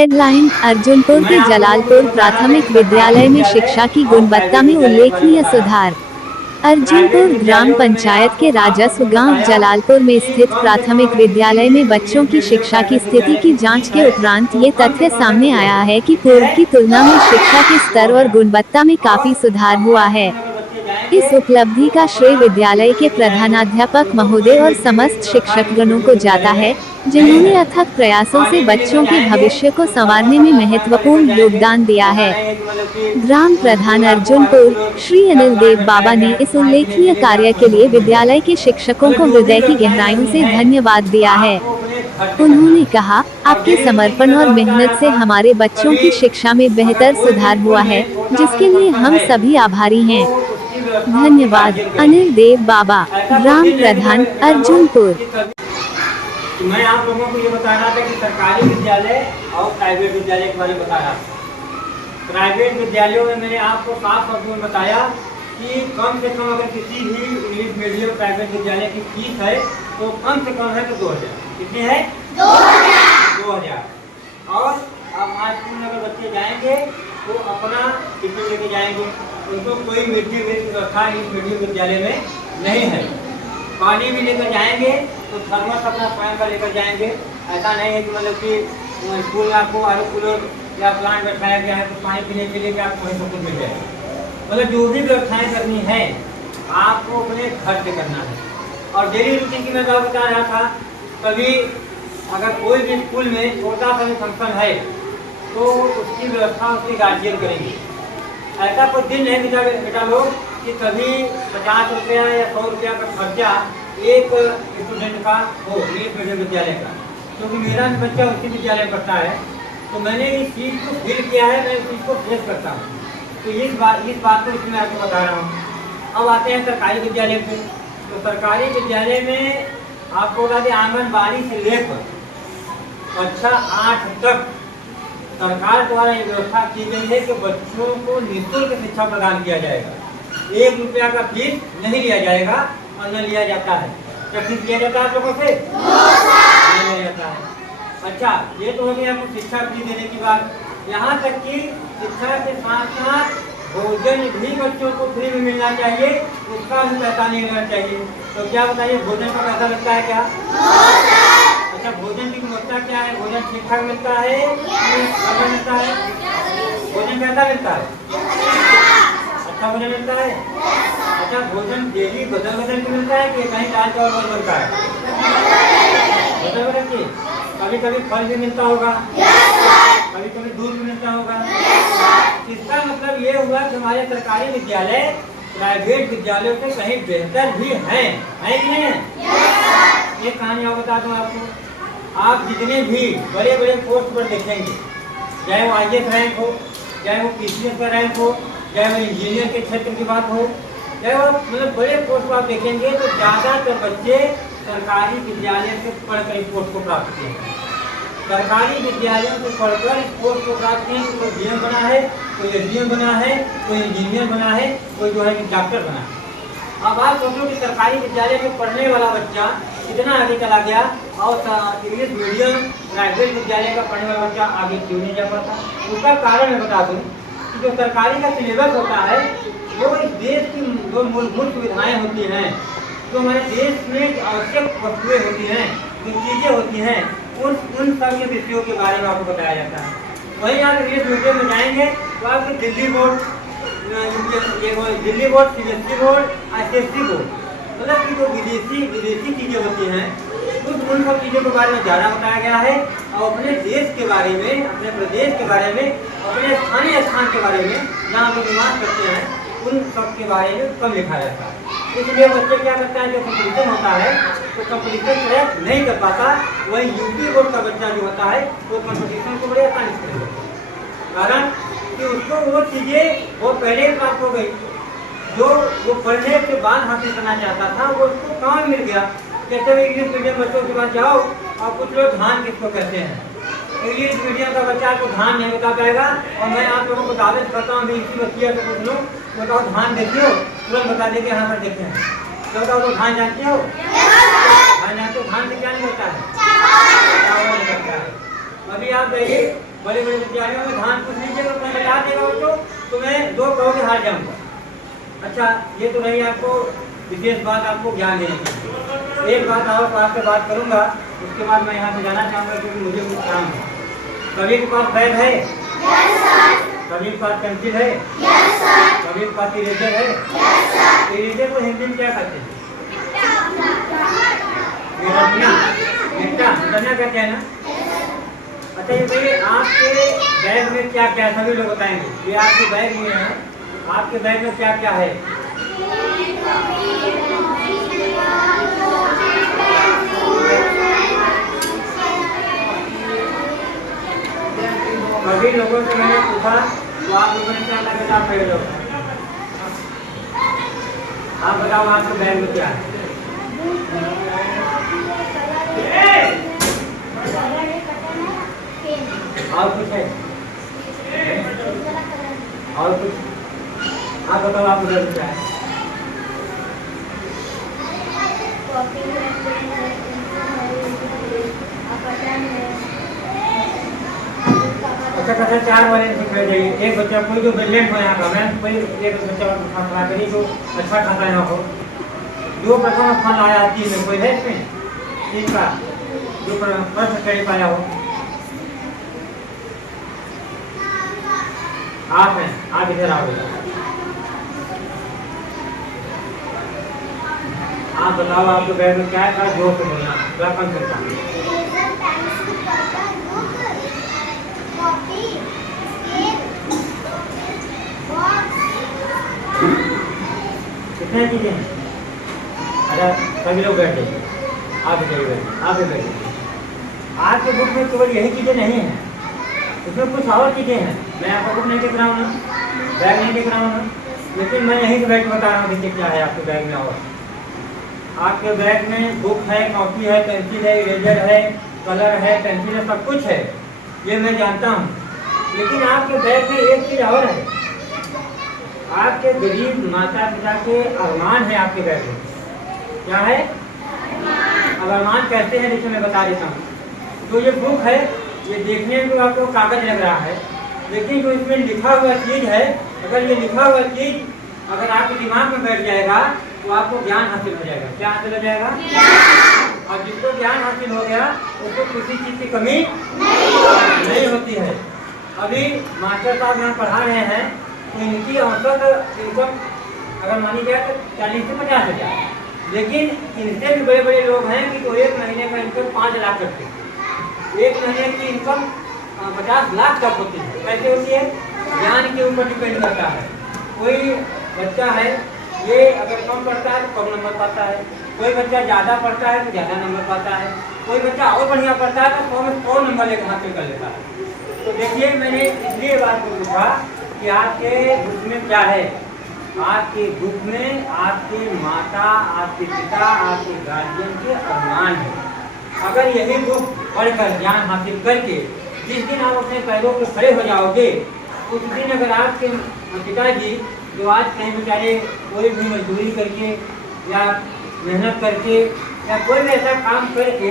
Headline. Arjunpur के जलालपुर प्राथमिक विद्यालय में शिक्षा की गुणवत्ता में उल्लेखनीय सुधार। अर्जुनपुर ग्राम पंचायत के राजस्व गांव जलालपुर में स्थित प्राथमिक विद्यालय में बच्चों की शिक्षा की स्थिति की जांच के उपरांत ये तथ्य सामने आया है कि पूर्व की तुलना में शिक्षा के स्तर और गुणवत्ता में काफी सुधार हुआ है। इस उपलब्धि का श्रेय विद्यालय के प्रधानाध्यापक महोदय और समस्त शिक्षकगणों को जाता है, जिन्होंने अथक प्रयासों से बच्चों के भविष्य को संवारने में महत्वपूर्ण योगदान दिया है। ग्राम प्रधान अर्जुनपुर श्री अनिल देव बाबा ने इस उल्लेखनीय कार्य के लिए विद्यालय के शिक्षकों को हृदय की गहराइयों से धन्यवाद दिया है। उन्होंने कहा, आपके समर्पण और मेहनत से हमारे बच्चों की शिक्षा में बेहतर सुधार हुआ है, जिसके लिए हम सभी आभारी हैं। धन्यवाद। अनिल देव बाबा, ग्राम प्रधान अर्जुनपुर। मैं आप लोगों को ये बता रहा था कि सरकारी विद्यालय और प्राइवेट विद्यालय के बारे में बता रहा था। प्राइवेट विद्यालयों में मैंने आपको साफ शब्दों में बताया कि कम से कम अगर किसी भी इंग्लिश मीडियम प्राइवेट विद्यालय की फीस है तो कम से कम है तो 2000। कितनी है? 2000। और अब हाई स्कूल में अगर बच्चे जाएंगे तो अपना टिफिन लेके जाएंगे। उनको कोई मिड डे मील की व्यवस्था इंग्लिश मीडियम विद्यालय में नहीं है। पानी भी लेकर जाएंगे तो थर्मस अपना स्वयं का लेकर जाएंगे। ऐसा नहीं है कि मतलब कि स्कूल में आपको आरो कूलर या प्लांट बैठाया गया है तो पानी पीने के लिए कि आपको वहीं सब कुछ मिल जाएगा। मतलब जो भी व्यवस्थाएं करनी है आपको अपने घर से करना है। और डेली रूटीन की मैं बात बता रहा था, कभी अगर कोई भी स्कूल में छोटा सा भी फंक्शन है तो उसकी व्यवस्था उसके गार्जियन करेंगे। ऐसा कोई दिन नहीं बेटा लोग कि कभी 50 रुपया या 100 रुपया का खर्चा एक स्टूडेंट का हो इंग्लिश मीडियम विद्यालय का, क्योंकि मेरा भी बच्चा उसी विद्यालय में पढ़ता है तो मैंने इस चीज़ को फील किया है, मैं इस चीज़ को फेस करता हूँ। तो इस बात को इसमें आपको बता रहा हूँ। अब आते हैं सरकारी विद्यालय पे। तो सरकारी विद्यालय में आपको बता दें आंगनबाड़ी से लेकर कक्षा 8 तक सरकार द्वारा ये व्यवस्था की गई है कि बच्चों को निःशुल्क शिक्षा प्रदान किया जाएगा। 1 रुपया का फीस नहीं लिया जाएगा और न लिया जाता है। क्या फीस लिया जाता है आप लोगों से? नहीं लिया जाता है। अच्छा, ये तो हो गया आपको शिक्षा फ्री देने की बात। यहाँ तक कि शिक्षा के साथ साथ भोजन भी बच्चों को फ्री में मिलना चाहिए, उसका भी पैसा नहीं लगना चाहिए। तो क्या बताइए, भोजन का पैसा लगता है क्या? अच्छा, भोजन की गुणवत्ता क्या है? भोजन ठीक ठाक मिलता है? मिलता है? भोजन कैसा मिलता है? अच्छा भोजन मिलता है? अच्छा, भोजन डेली बदल के मिलता है कि कहीं दाल चावल बनता है? बदल के। कभी कभी फल भी मिलता होगा, कभी कभी दूध भी मिलता होगा। इसका मतलब ये हुआ कि हमारे सरकारी विद्यालय प्राइवेट विद्यालयों से कहीं बेहतर भी हैं, है कि नहीं? एक कहानी और बता दूं आपको। आप जितने भी बड़े बड़े पोस्ट पर देखेंगे, चाहे वो IAS रैंक हो, चाहे वो PCS का रैंक हो, चाहे वो इंजीनियर के क्षेत्र की बात हो, चाहे वो मतलब बड़े पोस्ट पर आप देखेंगे तो ज़्यादातर बच्चे सरकारी विद्यालय से पढ़कर इस पोस्ट को प्राप्त किए हैं। सरकारी विद्यालयों से पढ़कर इस पोस्ट को प्राप्त किए। कोई DM बना है, कोई SDM बना है, कोई इंजीनियर बना है, कोई जो है कि डॉक्टर बना है। अब आप सोचो कि सरकारी विद्यालय में पढ़ने वाला बच्चा कितना आगे चला गया और इंग्लिश मीडियम प्राइवेट विद्यालय का पढ़ने वाला बच्चा आगे क्यों नहीं जा पाता? उसका कारण मैं बता दूँ कि जो सरकारी का सिलेबस होता है वो इस देश की जो मूलभूत सुविधाएँ होती हैं, जो हमारे देश में आवश्यक वस्तुएँ होती हैं, जो चीज़ें होती हैं, उन सब के विषयों के बारे में आपको बताया जाता है। वहीं आप इंग्लिश मीडियम में जाएंगे तो आपके Delhi board, CBSE board, ICSE board, मतलब कि जो विदेशी चीज़ें होती हैं उन सब चीज़ों के बारे में ज़्यादा बताया गया है। और अपने देश के बारे में, अपने प्रदेश के बारे में, अपने स्थानीय स्थान के बारे में जहाँ पर निवास करते हैं उन सब के बारे में कम लिखा रहता है। इसलिए बच्चे क्या करता है, जो कंपटीशन होता है तो कंपटीशन क्रैक नहीं कर पाता। वही UP बोर्ड का बच्चा जो होता है वो कंपटीशन को बड़े आसानी से कर लेता है, कारण कि उसको वो चीज़ें वो पहले ही प्राप्त हो गई जो वो पढ़ने के बाद हासिल करना चाहता था, वो उसको काम मिल गया। जैसे भी इंग्लिश मीडियम बच्चों के पास जाओ और कुछ लोग धान किसको कहते हैं, इंग्लिश मीडियम का बच्चा को धान नहीं बता पाएगा। और मैं आप लोगों को दावत करता हूँ इसी बच्चिया को पूछ लो, बताओ धान देखियो, तुरंत बता देंगे हाँ सर देखे हैं। तो बताओ तो धान जानते हो? धान जानते हो? धान से क्या नहीं होता है? अभी आप देखिए बड़े बड़े विद्यालयों में धान कुछ लीजिए तो मैं बता देगा बच्चों, तो मैं 2 करोड़ हार जाऊंगा। अच्छा, ये तो नहीं आपको विशेष बात आपको ज्ञान देने की। एक बात और आपसे बात करूंगा, उसके बाद मैं यहाँ से जाना चाहूँगा क्योंकि मुझे कुछ काम है। सभी के पास बैग है? सभी के पास पेंसिल है? सभी के पास इरेजर है? इरेजर को हिंदी में क्या कहते हैं? रटना कहते हैं ना। अच्छा, ये बताइए आपके बैग में क्या क्या है? सभी लोग बताएंगे। ये आपके बैग में है, आपके बैग में क्या क्या है? सभी लोगों से मैंने पूछा तो आप लोगों ने क्या लगा? आप पहले लोग आप बताओ आपके बैग में क्या है? और कुछ है? और कुछ आप बताओ आप उधर क्या है? अच्छा 4 वाले सिखाए जाइए। एक बच्चा कोई जो ब्रिलियंट हो यहाँ का, मैं कोई एक बच्चा खड़ा करिए जो अच्छा खाता यहाँ हो, जो प्रथम स्थान आया 3 में, कोई है इसमें 3 का जो फर्स्ट करी पाया हो? आप हैं, आप इधर आओ। आप बताओ आपके बैग में क्या था? जोर से बोलना, क्या कम करता है? कितने चीजें हैं? अच्छा, सभी लोग बैठे, आप बैठे, आप भी बैठे। आपके बुक में केवल यही चीजें नहीं हैं, इसमें कुछ और चीजें हैं। मैं आपका बुक नहीं दिख रहा हूँ ना, बैग नहीं दिख रहा हूँ ना, लेकिन मैं यहीं से बैठ के बता रहा हूँ कि क्या है आपके बैग में। और आपके बैग में बुक है, कॉपी है, पेंसिल है, इरेजर है, कलर है, पेंसिल है, सब कुछ है, ये मैं जानता हूँ। लेकिन आपके बैग में एक चीज और है, आपके गरीब माता पिता के अरमान है आपके बैग में। क्या है? अब अरमान कैसे हैं जैसे मैं बता देता हूँ। तो ये बुक है, ये देखने में तो आपको कागज लग रहा है, लेकिन जो इसमें लिखा हुआ चीज है, अगर ये लिखा हुआ चीज अगर आपके दिमाग में बैठ जाएगा तो आपको ज्ञान हासिल हो जाएगा। क्या हासिल हो जाएगा? और जिसको ज्ञान हासिल हो गया उसको किसी चीज की कमी नहीं होती है। अभी मास्टर साहब यहाँ पढ़ा रहे हैं तो इनकी औसत इनकम अगर मानी जाए तो 40 से 50 हज़ार, लेकिन इनसे भी बड़े बड़े लोग हैं कि तो 1 महीने का इनकम 5 लाख करते हैं। 1 महीने की इनकम 50 लाख तक होती है। कैसे होती है? ज्ञान के ऊपर डिपेंड करता है। कोई बच्चा है, ये अगर कम पढ़ता है तो कम नंबर पाता है, कोई बच्चा ज़्यादा पढ़ता है तो ज़्यादा नंबर पाता है, कोई बच्चा और बढ़िया पढ़ता है तो 100 में 100 नंबर लेकर हासिल कर लेता है। तो देखिए, मैंने इसलिए बात को पूछा कि आपके बुक में क्या है। आपके बुक में आपके माता, आपके पिता, आपके गार्जियन के अरमान है। अगर यही बुक पढ़कर ज्ञान हासिल करके जिस दिन आप अपने पैरों पर खड़े हो जाओगे, उस दिन अगर आपके पिताजी जो आज कहीं बेचारे कोई भी मजदूरी करके या मेहनत करके या कोई भी ऐसा काम करके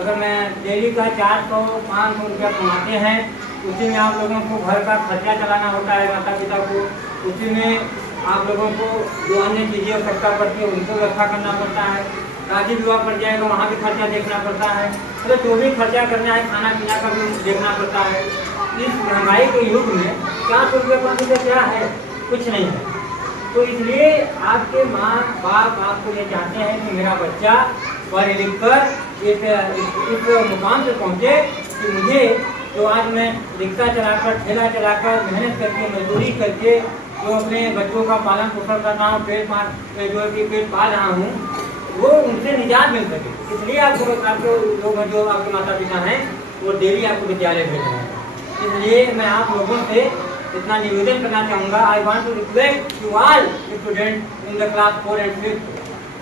अगर मैं डेली का 400-500 रुपया कमाते हैं, उसी में आप लोगों को घर का खर्चा चलाना होता है माता पिता को, उसी में आप लोगों को जो अन्य चीज़ें आवश्यकता पड़ती है उनको व्यवस्था करना पड़ता है। शादी विवाह पड़ जाएगा वहाँ भी खर्चा देखना पड़ता है, तो जो भी खर्चा करना है खाना पीना का भी देखना पड़ता है। इस महंगाई के युग में 400 रुपये 500 रुपये क्या है? कुछ नहीं है। तो इसलिए आपके माँ बाप आपको ये चाहते हैं कि मेरा बच्चा पढ़ लिख कर इस मुकाम से पहुँचे कि मुझे जो आज मैं रिक्शा चलाकर, ठेला चलाकर, मेहनत करके, मजदूरी करके जो अपने बच्चों का पालन पोषण कर रहा हूँ, पेट पाल रहा हूँ, वो उनसे निजात मिल सके। इसलिए आपको लोग जो आपके माता पिता हैं वो डेली आपको विद्यालय भेज रहे हैं। इसलिए मैं आप लोगों से इतना निवेदन करना चाहूँगा, I want to request you all student in the class 4 and 5,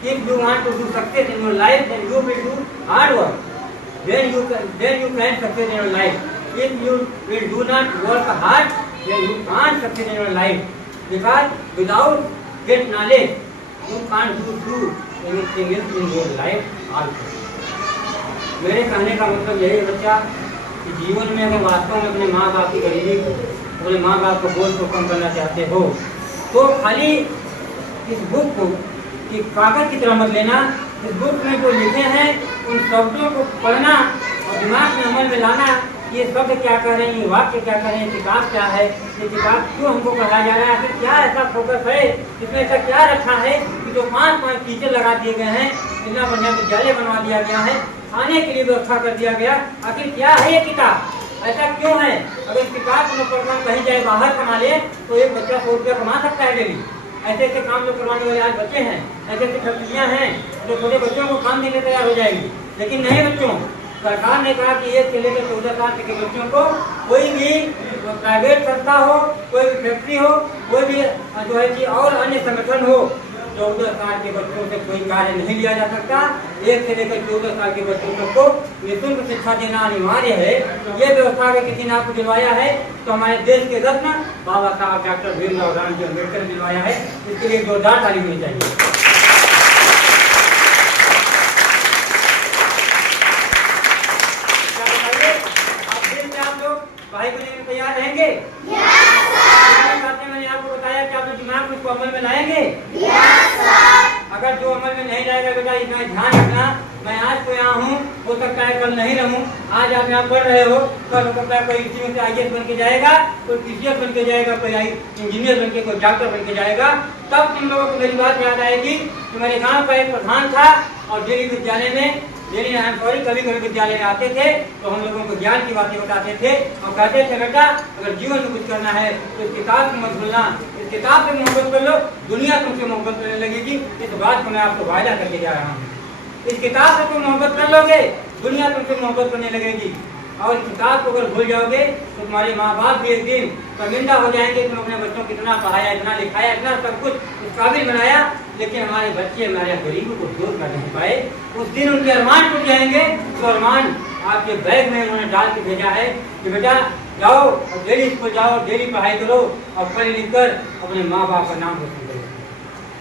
if you want to do success in your life, then you will do hard work. Then you can succeed in your life. If you will do not work hard, then you can't succeed in your life. Because without get knowledge, you can't do anything else in your life also. मेरे कहने का मतलब यही बच्चा कि जीवन में अगर वास्तव में अपने माँ बाप की गरीबी को, अपने माँ बाप को बोझ को कम करना चाहते हो तो खाली इस बुक को कि कागज की तरह मत लेना। इस बुक में जो लिखे हैं उन शब्दों को पढ़ना और दिमाग में अमल में लाना। ये शब्द क्या कह रहे हैं, ये वाक्य क्या कह रहे हैं, किताब क्या है, ये किताब क्यों हमको पढ़ाया जा रहा है, आखिर क्या ऐसा फोकस है, इसमें ऐसा क्या रखा है कि जो 5-5 टीचर लगा दिए गए हैं, इतना बढ़िया विद्यालय बनवा दिया गया है, खाने के लिए व्यवस्था कर दिया गया। आखिर क्या है ये किताब, ऐसा क्यों है? अगर इस किताब को पढ़कर कहीं जाए बाहर कमा ले तो एक बच्चा 100 रुपया कमा सकता है डेली। ऐसे ऐसे काम जो करवाने वाले आज बच्चे हैं, ऐसे ऐसे फैक्ट्रियाँ हैं जो छोटे बच्चों को काम देने तैयार हो जाएंगी। लेकिन नहीं बच्चों, सरकार ने कहा कि 1 से लेकर 14 साल तक के बच्चों को कोई भी प्राइवेट संस्था हो, कोई भी फैक्ट्री हो, कोई भी जो है कि और अन्य संगठन हो, 14 साल के बच्चों से कोई कार्य नहीं लिया जा सकता। 1 से लेकर 14 साल के बच्चों को निःशुल्क शिक्षा देना अनिवार्य है। ये व्यवस्था अगर किसी ने आपको दिलवाया है तो हमारे देश के रत्न बाबा साहब डॉक्टर भीमराव रामजी अम्बेडकर ने दिलवाया है। इसके लिए जोरदार ताली होनी चाहिए। पढ़ाई करने में तैयार रहेंगे? मैंने आपको बताया कि आप दिमाग में इसको अमल में लाएंगे? अगर जो अमल में नहीं लाएगा बेटा, इतना ध्यान रखना, मैं आज तो यहाँ हूँ, हो सकता है कल नहीं रहूँ। आज आप यहाँ पढ़ रहे हो, कल हो सकता है कोई इसी से IAS बन के जाएगा, कोई PCS बन के जाएगा, कोई इंजीनियर बन के, कोई डॉक्टर बन के जाएगा। तब तुम लोगों को मेरी बात याद आएगी कि मेरे गाँव का एक प्रधान था और डेली विद्यालय में कभी कभी विद्यालय में आते थे तो हम लोगों को ज्ञान की बातें बताते थे और कहते थे बेटा अगर जीवन में कुछ करना है तो इस किताब को मत भूलना, इस किताब से मोहब्बत कर लो, दुनिया तुमसे मोहब्बत करने लगेगी। इस बात को मैं आपको वायदा करके जा रहा हूँ। इस किताब से तुम मोहब्बत कर लोगे, दुनिया तुमसे मोहब्बत करने लगेगी। और इस किताब को अगर भूल जाओगे तो तुम्हारे माँ बाप भी एक दिन शर्मिंदा हो जाएंगे। तुम अपने बच्चों को इतना पढ़ाया, इतना लिखाया, इतना सब कुछ इस काबिल बनाया, लेकिन हमारे बच्चे हमारे गरीबी को दूर कर नहीं पाए। उस दिन उनके अरमान टूट जाएंगे। तो अरमान आपके बैग में उन्होंने डाल के भेजा है कि बेटा जाओ और डेली स्कूल जाओ, डेली पढ़ाई करो और पढ़ लिख कर अपने माँ बाप का नाम रोशन करो।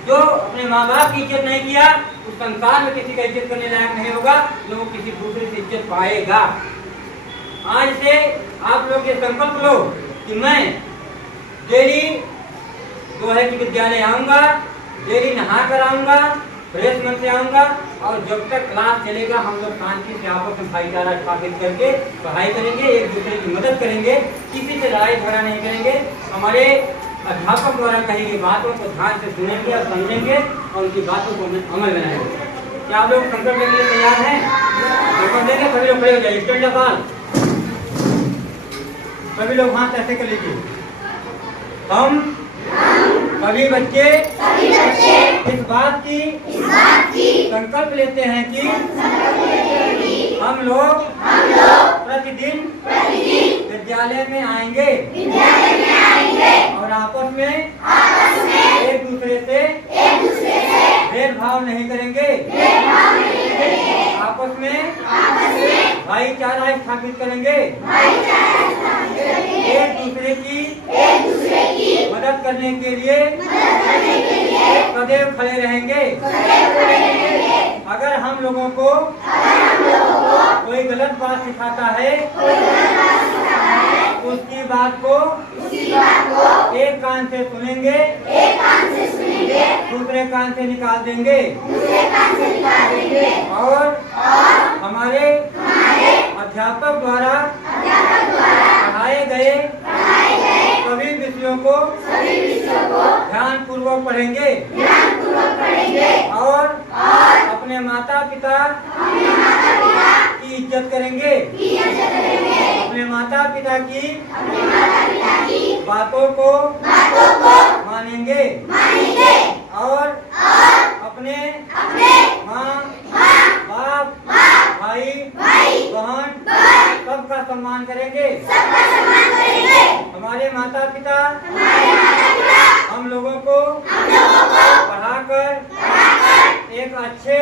जो अपने माँ बाप की इज्जत नहीं किया उस संसार में किसी का इज्जत करने लायक नहीं होगा, जो किसी दूसरे से इज्जत पाएगा। आज से आप लोग ये संकल्प लो कि मैं डेली जो है कि विद्यालय आऊँगा, डेली नहा कर आऊँगा, फ्रेश मन से आऊँगा और जब तक क्लास चलेगा हम लोग शांति से आपस में भाईचारा स्थापित करके पढ़ाई करेंगे, एक दूसरे की मदद करेंगे, किसी से लड़ाई झगड़ा नहीं करेंगे। हमारे अध्यापक द्वारा कही गई बातों को ध्यान से सुनेंगे और समझेंगे और उनकी बातों को अमल में लाएंगे। क्या आप लोग संकल्प लेने के लिए तैयार हैं? संकल्प लेंगे? सभी लोग खड़े हो जाइए, स्टैंड अप ऑल। सभी लोग हाथ ऐसे कर लीजिए। हम सभी बच्चे इस बात की संकल्प लेते हैं कि हम लोग प्रतिदिन विद्यालय में आएंगे और आपस में एक दूसरे से भेदभाव नहीं करेंगे, आपस में भाईचारा स्थापित करेंगे, एक दूसरे की मदद करने के लिए सदैव खड़े रहेंगे। अगर हम लोगों को कोई गलत बात सिखाता है उसकी बात को एक कान से सुनेंगे, दूसरे कान से निकाल देंगे और हमारे अध्यापक द्वारा पढ़ाए गए सभी विषयों को ध्यान पूर्वक पढ़ेंगे और अपने माता पिता की इज्जत करेंगे, अपने माता पिता की बातों को मानेंगे और अपने माँ बाप भाई बहन सबका सम्मान करेंगे। हमारे माता पिता हम लोगों को पढ़ाकर एक अच्छे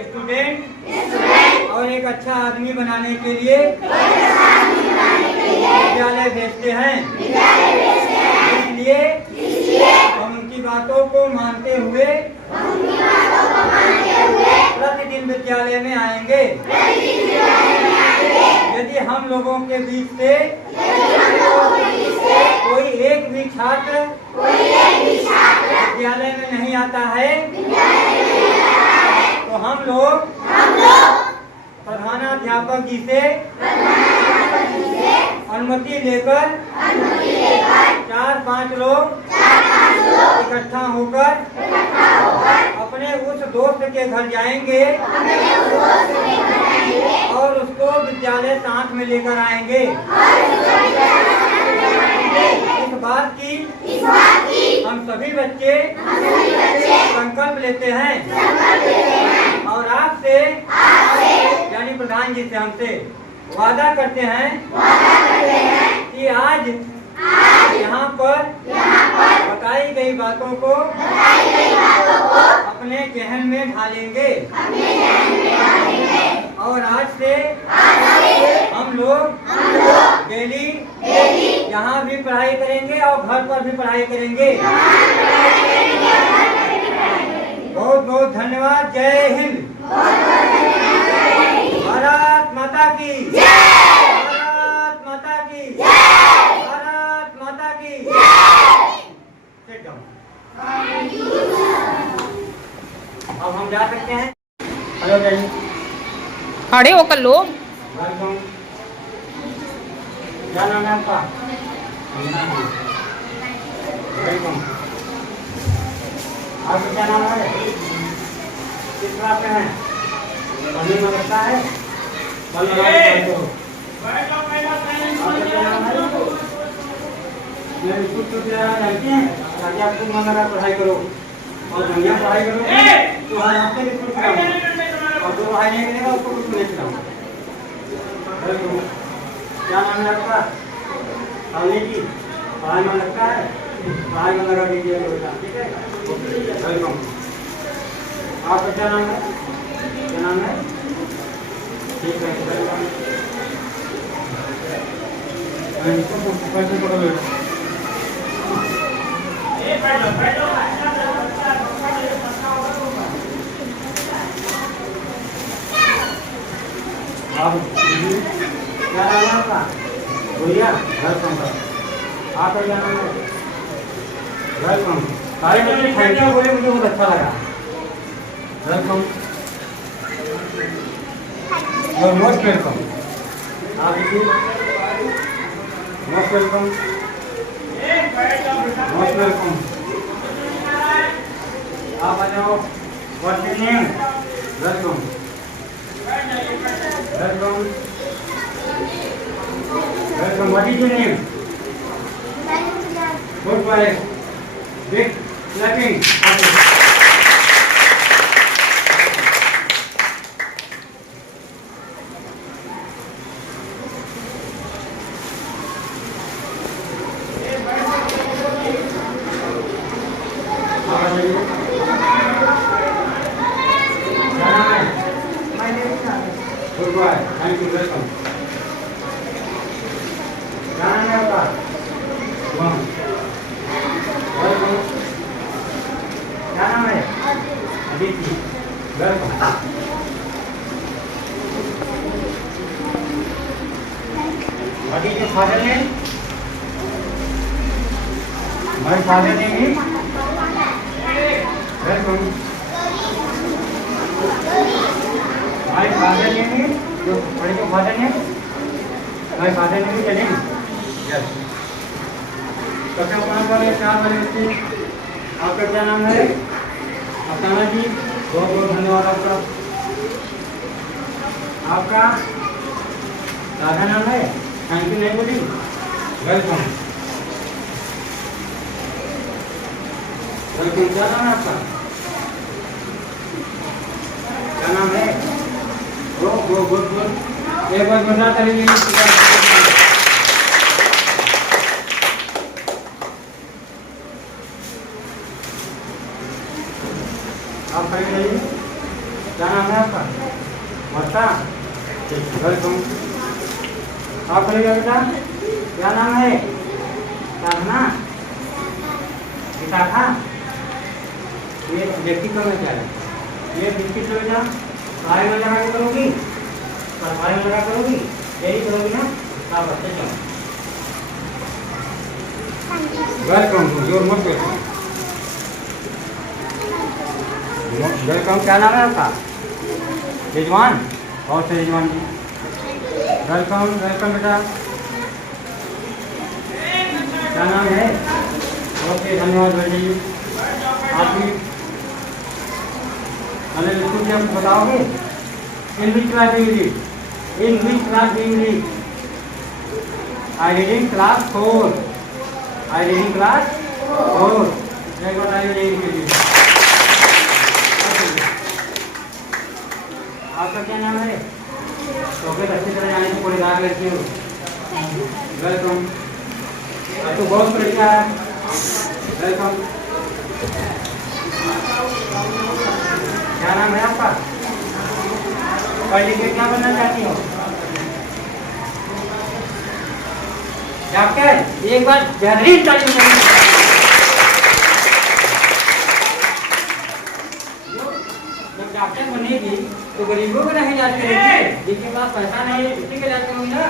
स्टूडेंट और एक अच्छा आदमी बनाने के लिए विद्यालय भेजते हैं। इसलिए हम उनकी बातों को मानते हुए प्रतिदिन विद्यालय में आएंगे। यदि हम लोगों के बीच से कोई एक भी छात्र विद्यालय में नहीं आता है तो हम लोग प्रधानाध्यापक जी से अनुमति लेकर 4-5 लोग इकट्ठा होकर अपने उस दोस्त के घर जाएंगे और उसको विद्यालय साथ में लेकर आएंगे। इस बात की हम सभी बच्चे संकल्प लेते हैं और आपसे यानी प्रधान जी से हमसे वादा करते हैं कि आज यहाँ पर बताई गई बातों को अपने जहन में ढालेंगे और आज से हम लोग डेली यहाँ भी पढ़ाई करेंगे और घर पर भी पढ़ाई करेंगे। बहुत बहुत धन्यवाद। जय हिंद। भारत माता की भारत माता की भारत माता की। Sit down. अब हम जा सकते हैं। हेलो जय खड़े होकर लो। वेलकम। क्या नाम है आपका? वेलकम। आपका क्या नाम है? किस क्लास में है? पढ़ने में लगता है? कल आपका क्या नाम है? मैं स्कूल छुट्टी जानती हैं ताकि आप खूब मन लगा पढ़ाई करो और बढ़िया पढ़ाई करोगे तो हर हफ्ते भी स्कूल खिलाऊंगा और जो पढ़ाई नहीं करेगा उसको कुछ नहीं खिलाऊंगा। क्या नाम है आपका? सावनी जी। पढ़ाई में लगता है? पढ़ाई में लगा दीजिएगा बेटा, ठीक है? वेलकम। आपका क्या नाम है? क्या नाम है? ठीक है, वेलकम। पकड़ो बेटा। आप क्या नाम है आपका? भैया वेलकम। आपका क्या नाम है? वेलकम। सारे बच्चे थैंक यू बोले, मुझे बहुत अच्छा लगा। वेलकम और मोस्ट वेलकम। आप मोस्ट वेलकम मोस्ट वेलकम। आप आ जाओ। What's your name? Welcome welcome welcome. What is your name? Good boy. Big clapping. Good boy, thank you, welcome. क्या नाम है आपका? वेलकम। क्या नाम है? Aditi. Welcome. What is your father name? My father name is? Welcome. My father name is? What is your father name? My father name is Salim. Yes. सबसे ऊपर वाले 4 वाले बच्चे, आपका क्या नाम है? अफसाना जी। बहुत बहुत धन्यवाद आपका। आपका राधा नाम है? थैंक यू नहीं बोली। Welcome welcome. क्या नाम है आपका? क्या नाम है? गो गो गुड गुड। एक बार बता करेंगे। आप खड़े रहिए। क्या नाम है आपका? वर्षा। वेलकम। आप खड़े रहिए बेटा। क्या नाम है? साधना। विशाखा। ये व्यक्तित्व में क्या है? ये बिस्किट लो बेटा। पढ़ाई में लगा के करोगी? पढ़ाई में लगा करोगी? यही करोगी ना? आप अच्छे चलो। Welcome to your most welcome. क्या नाम है आपका? रिजवान। और से रिजवान जी वेलकम वेलकम बेटा। क्या नाम है? ओके धन्यवाद बेटा जी। आप भी मैंने बिल्कुल भी आपको बताओगे in which class do you read? In which class do you read? I reading class 4। I reading class 4। एक बार आई रीडिंग के लिए आपका क्या नाम है? चॉकलेट अच्छी तरह जाने से कोड़ीदार लड़की हो। वेलकम। तो बहुत बढ़िया है। वेलकम। क्या नाम है आपका? पढ़ लिख के क्या बनना चाहती हो? डॉक्टर। एक बार बेहतरीन तारीफ करें। जब डॉक्टर बनेगी तो गरीबों को नहीं इलाज करेगी। जिनके पास पैसा नहीं है उसी का इलाज करूँगी ना।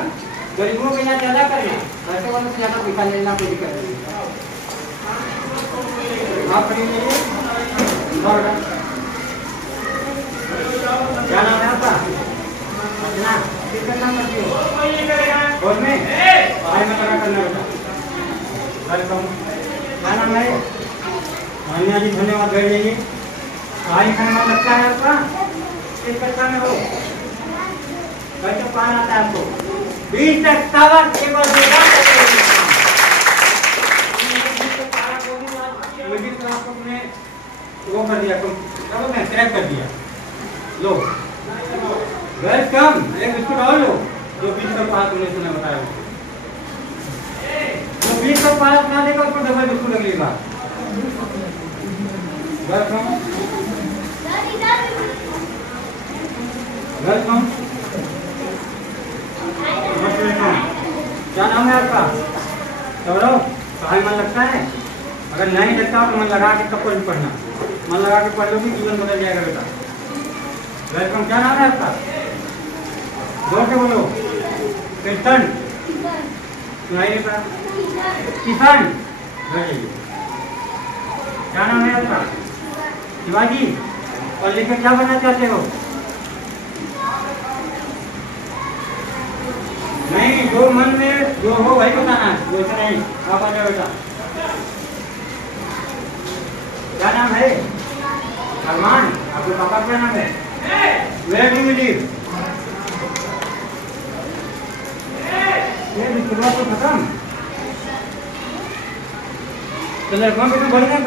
गरीबों का इलाज ज़्यादा करना, पैसे वालों से ज़्यादा पैसा लेना कोई दिक्कत नहीं। आप क्या नाम है आपका? अर्चना। किस करना करती हो? और में पढ़ाई में लगा करना बेटा। वेलकम। क्या नाम है? धन्यवाद जी धन्यवाद। बैठ जाइए। पढ़ाई करने में लगता है आपका? किस कक्षा में हो? कैसे पान आता है आपको? 20 तक सावन एक बार वो कर दिया तुम क्रैक कर दिया। लो वेलकम। एक बिस्कुट और लो। जो 20 का पास तुमने सुना बताया जो 20 का पास ना देगा उसको डबल बिस्कुट अगली बार। Welcome welcome. क्या नाम है आपका? सौरव। पढ़ाई मन लगता है? अगर नहीं लगता तो मन लगा के कब भी पढ़ना। मन लगा के पढ़ लो कि जीवन बदल जाएगा बेटा। वेलकम। क्या नाम है आपका? जोर से बोलो। किशन। सुनाई नहीं पड़ा। किशन। क्या नाम है आपका? शिवाजी। और लेकर क्या बनना चाहते हो? नहीं, जो मन में जो हो वही बताना है, वैसे नहीं। आप आ जाओ बेटा। क्या नाम है? अरमान। आपके पापा क्या नाम है? Where do you live? ये भी तो खत्म। चलो कौन बढ़िया